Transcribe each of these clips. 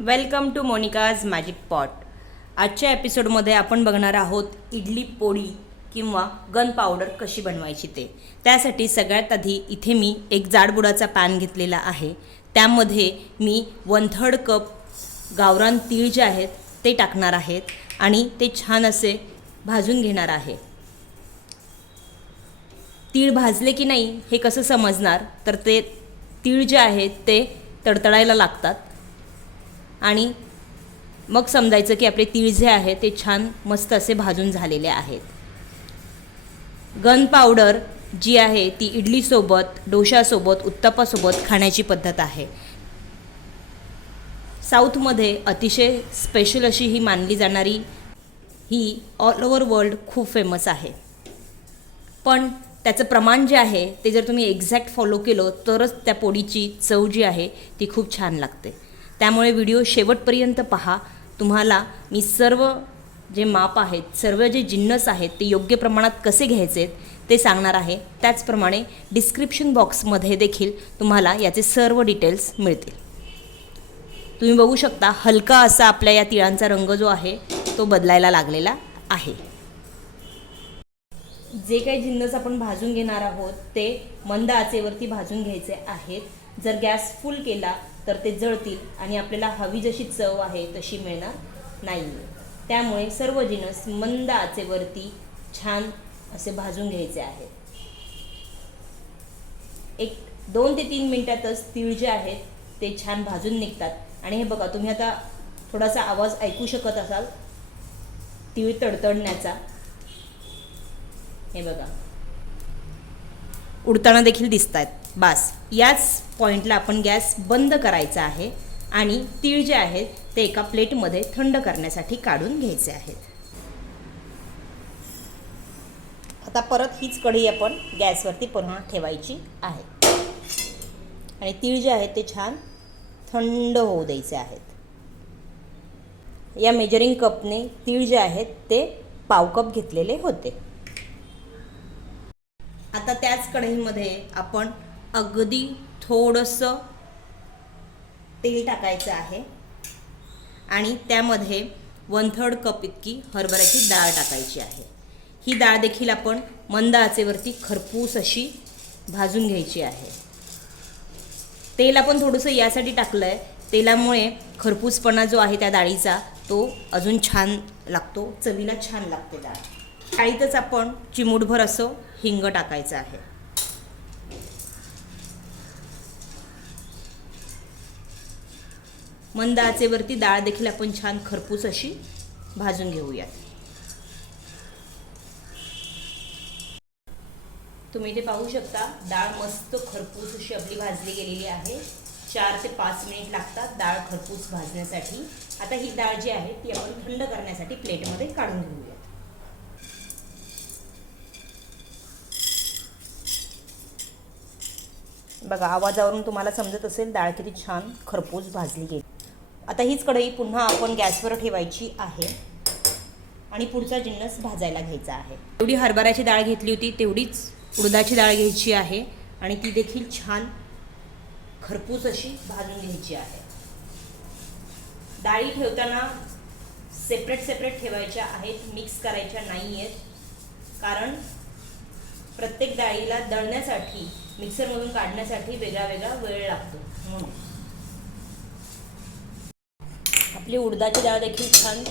Welcome to Monica's magic pot. आजच्या एपिसोडमध्ये आपण बघणार आहोत इडली पोडी किंवा गन पावडर कशी बनवायची ते। त्यासाठी सगळ्यात आधी इथे मी एक जाडबुडाचा पॅन घेतलेला आहे। त्यामध्ये मी 1/3 कप गावरान तीळ जे आहेत ते टाकणार आहेत आणि ते छान असे भाजून घेणार आहे। तीळ भाजले की नाही हे कसं समजणार, तर ते तीळ जे आहेत ते तडतडायला लागतात आणि मग समजायचं की आपले तीळ जे आहे ते छान मस्त असे भाजून झालेले आहेत। गन पावडर जी आहे ती इडलीसोबत, डोशासोबत, उत्तप्पासोबत खाण्याची पद्धत आहे। साऊथमध्ये अतिशय स्पेशल अशी ही मानली जाणारी ही ऑल ओव्हर वर्ल्ड खूप फेमस आहे। पण त्याचं प्रमाण जे आहे ते जर तुम्ही एक्झॅक्ट फॉलो केलं तरच त्या पोडीची चव जी आहे ती खूप छान लागते। त्यामुळे व्हिडिओ शेवटपर्यंत पहा। तुम्हाला मी सर्व जे माप आहेत, सर्व जे जिन्नस आहेत ते योग्य प्रमाणात कसे घ्यायचे ते सांगणार आहे। त्याचप्रमाणे डिस्क्रिप्शन बॉक्समध्ये देखील तुम्हाला याचे सर्व डिटेल्स मिळतील। तुम्ही बघू शकता हलका असा आपल्या या तिळांचा रंग जो आहे तो बदलायला लागलेला आहे। जे काही जिन्नस आपण भाजून घेणार आहोत ते मंद आचेवरती भाजून घ्यायचे आहेत। जर गॅस फुल केला तर ते जळतील आणि आपल्याला हवी जशी चव आहे तशी मिळणार नाही। त्यामुळे सर्व जिन्नस मंद आचेवरती छान असे भाजून घ्यायचे आहेत। 2 ते 3 मिनिटातच तीळ जे आहेत ते छान भाजून निघतात। आणि हे बघा, तुम्ही आता थोडासा आवाज ऐकू शकत असाल तीळ तडतडण्याचा। हे बघा, उडताना देखील दिसतात। बस याच पॉइंटला आपण गॅस बंद करायचा आहे आणि तीळ जे आहेत ते एका प्लेटमध्ये थंड करण्यासाठी काढून घ्यायचे आहेत। आता परत हीच कढई आपण गॅसवरती पुन्हा ठेवायची आहे आणि तीळ जे आहेत ते छान थंड होऊ द्यायचे आहेत। या मेजरिंग कपने तीळ जे आहेत ते पाव कप घेतलेले होते। आता त्याच कढईमध्ये आपण अगदी थोडंसं तेल टाकायचं आहे आणि त्यामध्ये 1/3 कप इतकी हरभऱ्याची डाळ टाकायची आहे। ही डाळ देखील आपण मंद आचेवरती खरपूस अशी भाजून घ्यायची आहे। तेल आपण थोडंसं यासाठी टाकलं आहे, तेलामुळे खरपूसपणा जो आहे त्या डाळीचा तो अजून छान लागतो, चवीला छान लागते डाळ। डाळीतच आपण चिमूटभर असं हिंग टाकायचं आहे। मंद आचेवरती डाळ देखील आपण छान खरपूस अशी भाजून घेऊयात। तुम्ही ते पाहू शकता, डाळ मस्त खरपूस अशी आपली भाजली गेलेली आहे। 4 ते 5 मिनिट लागतात डाळ खरपूस भाजण्यासाठी। आता ही डाळ जी आहे ती आपण थंड करण्यासाठी प्लेटमध्ये काढून घेऊयात। बघा, आवाजावरून तुम्हाला समजत असेल डाळ किती छान खरपूस भाजली गेली। आता हीच कढई पुन्हा आपण गॅसवर ठेवायची आहे आणि पुढचा जिन्नस भाजायला घ्यायचा आहे। एवढी हरभऱ्याची डाळ घेतली होती तेवढीच उडदाची डाळ घ्यायची आहे आणि ती देखील छान खरपूस अशी भाजून घ्यायची आहे। डाळी ठेवताना सेपरेट ठेवायच्या आहेत, मिक्स करायच्या नाही आहेत, कारण प्रत्येक डाळीला दळण्यासाठी, मिक्सरमधून काढण्यासाठी वेगळा वेळ लागतो। म्हणून आपली उडदाची डाळ देखील छान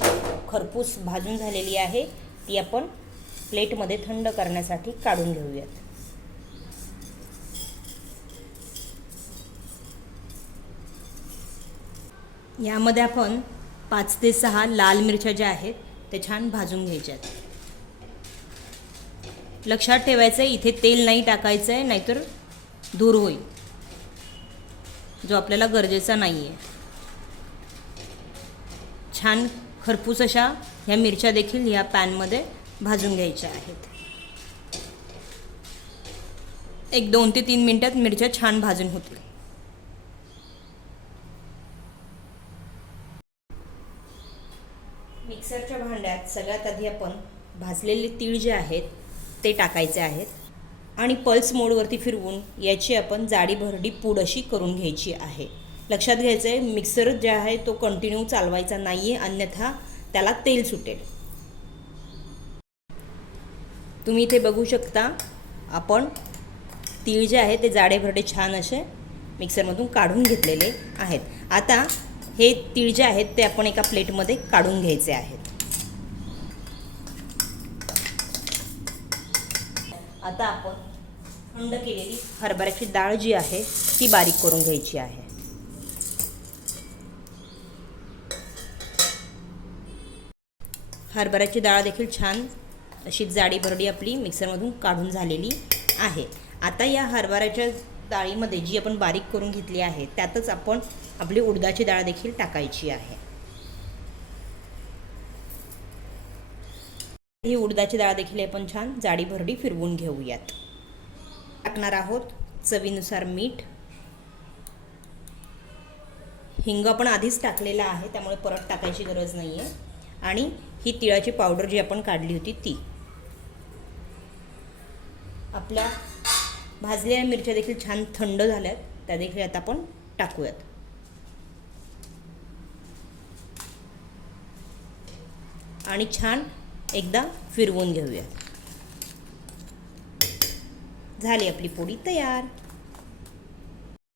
खरपूस भाजून झालेली आहे। ती आपण प्लेटमध्ये थंड करण्यासाठी काढून घेऊयात। यामध्ये आपण 5 ते 6 लाल मिरच्या ज्या आहेत ते छान भाजून घ्यायच्या आहेत। लक्षात ठेवायचं आहे इथे तेल नाही टाकायचं आहे, नाहीतर धूर होईल, जो आपल्याला गरजेचा नाही आहे। छान खरपूस अशा ह्या मिरच्या देखील ह्या पॅनमध्ये भाजून घ्यायच्या आहेत। 2 ते 3 मिनिटात मिरच्या छान भाजून होतील। मिक्सरच्या भांड्यात सगळ्यात आधी आपण भाजलेले तीळ जे आहेत ते टाकायचे आहेत आणि पल्स मोडवरती फिरवून याची आपण जाडी भरडी पूड अशी करून घ्यायची आहे। लक्षात घ्यायचं आहे, मिक्सर जे आहे तो कंटिन्यू चालवायचा नाही आहे, अन्यथा त्याला तेल सुटेल. तुम्ही इथे बघू शकता, आपण तीळ जे आहे ते जाडे भरडे छान असे मिक्सरमधून काढून घेतलेले आहेत. आता हे तीळ जे आहेत ते आपण एका प्लेटमध्ये काढून घ्यायचे आहेत. आता आपण थंड केलेली हरभऱ्याची डाळ जी आहे ती बारीक करून घ्यायची आहे. हरभऱ्याची डाळ देखील छान अशी जाडी भरडी आपली मिक्सरमधून काढून झालेली आहे. आता या हरभऱ्याच्या डाळीमध्ये जी आपण बारीक करून घेतली आहे त्यातच आपण आपली उडदाची डाळ देखील टाकायची आहे. ही उडदाची डाळ देखील आपण छान जाडी भरडी फिरवून घेऊयात. टाकणार आहोत चवीनुसार मीठ. हिंग आपण आधीच टाकलेला आहे त्यामुळे परत टाकायची गरज नाही आहे. आणि ही तिळाची पावडर जी आपण काढली होती ती. आपल्या भाजलेल्या मिरच्या देखील छान थंड झाल्यात, त्या देखील आता आपण टाकूयात. आणि छान एकदा फिरवून घेऊया. झाली आपली पोळी तयार.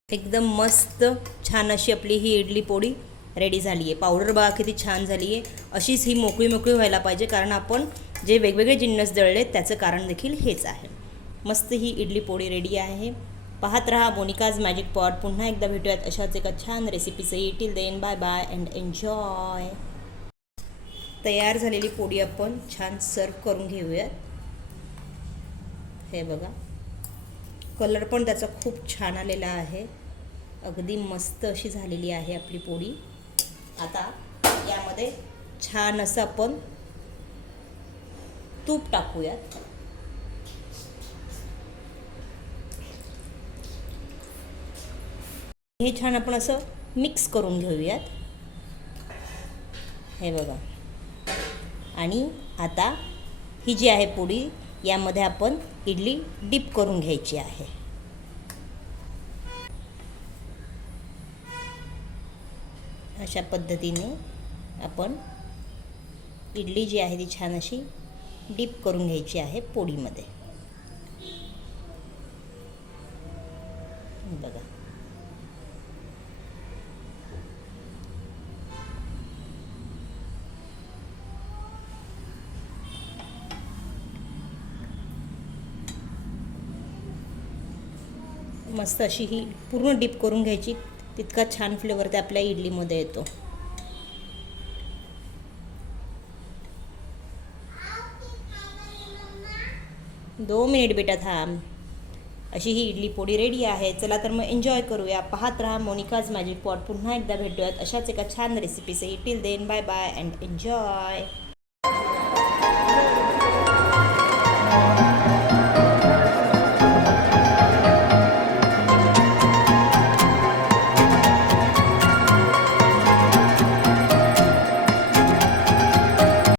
एकदम मस्त छान अशी आपली ही इडली पोळी रेडी झाली आहे. पावडर बघा किती छान झाली आहे. अशीच ही मोकळी मोकळी व्हायला पाहिजे, कारण आपण जे वेगवेगळे जिन्नस दळले त्याचं कारण देखील हेच आहे. मस्त ही इडली पोळी रेडी आहे. पाहत रहा मोनिकाज मॅजिक पॉट. पुन्हा एकदा भेटूयात अशाच एका छान रेसिपीसही. Till then bye bye and enjoy. तयार झालेली पोळी आपण छान सर्व करून घेऊयात. हे बघा, कलर पण त्याचा खूप छान आलेला आहे. अगदी मस्त अशी झालेली आहे आपली पोळी. आता यामध्ये छान असं आपण तूप टाकूयात. हे छान आपण असं मिक्स करून घेऊयात. हे बघा. आणि आता ही जी आहे पोळी यामध्ये आपण इडली डिप करून घ्यायची आहे. अशा पद्धतीने आपण इडली जी आहे ती छान अशी डिप करून घ्यायची आहे पोळीमध्ये. बघा, मस्त अशी ही पूर्ण डिप करून घ्यायची. तितका छान फ्लेवर ते आपल्या इडलीमध्ये येतो. दो मिनिट बेटा थांब. अशी ही इडली पोळी रेडी आहे. चला तर मग एन्जॉय करूया. पाहत रहा मोनिकाज मॅजिक पॉट. पुन्हा एकदा भेटूयात अशाच एका छान रेसिपीसही. Till then bye bye and enjoy.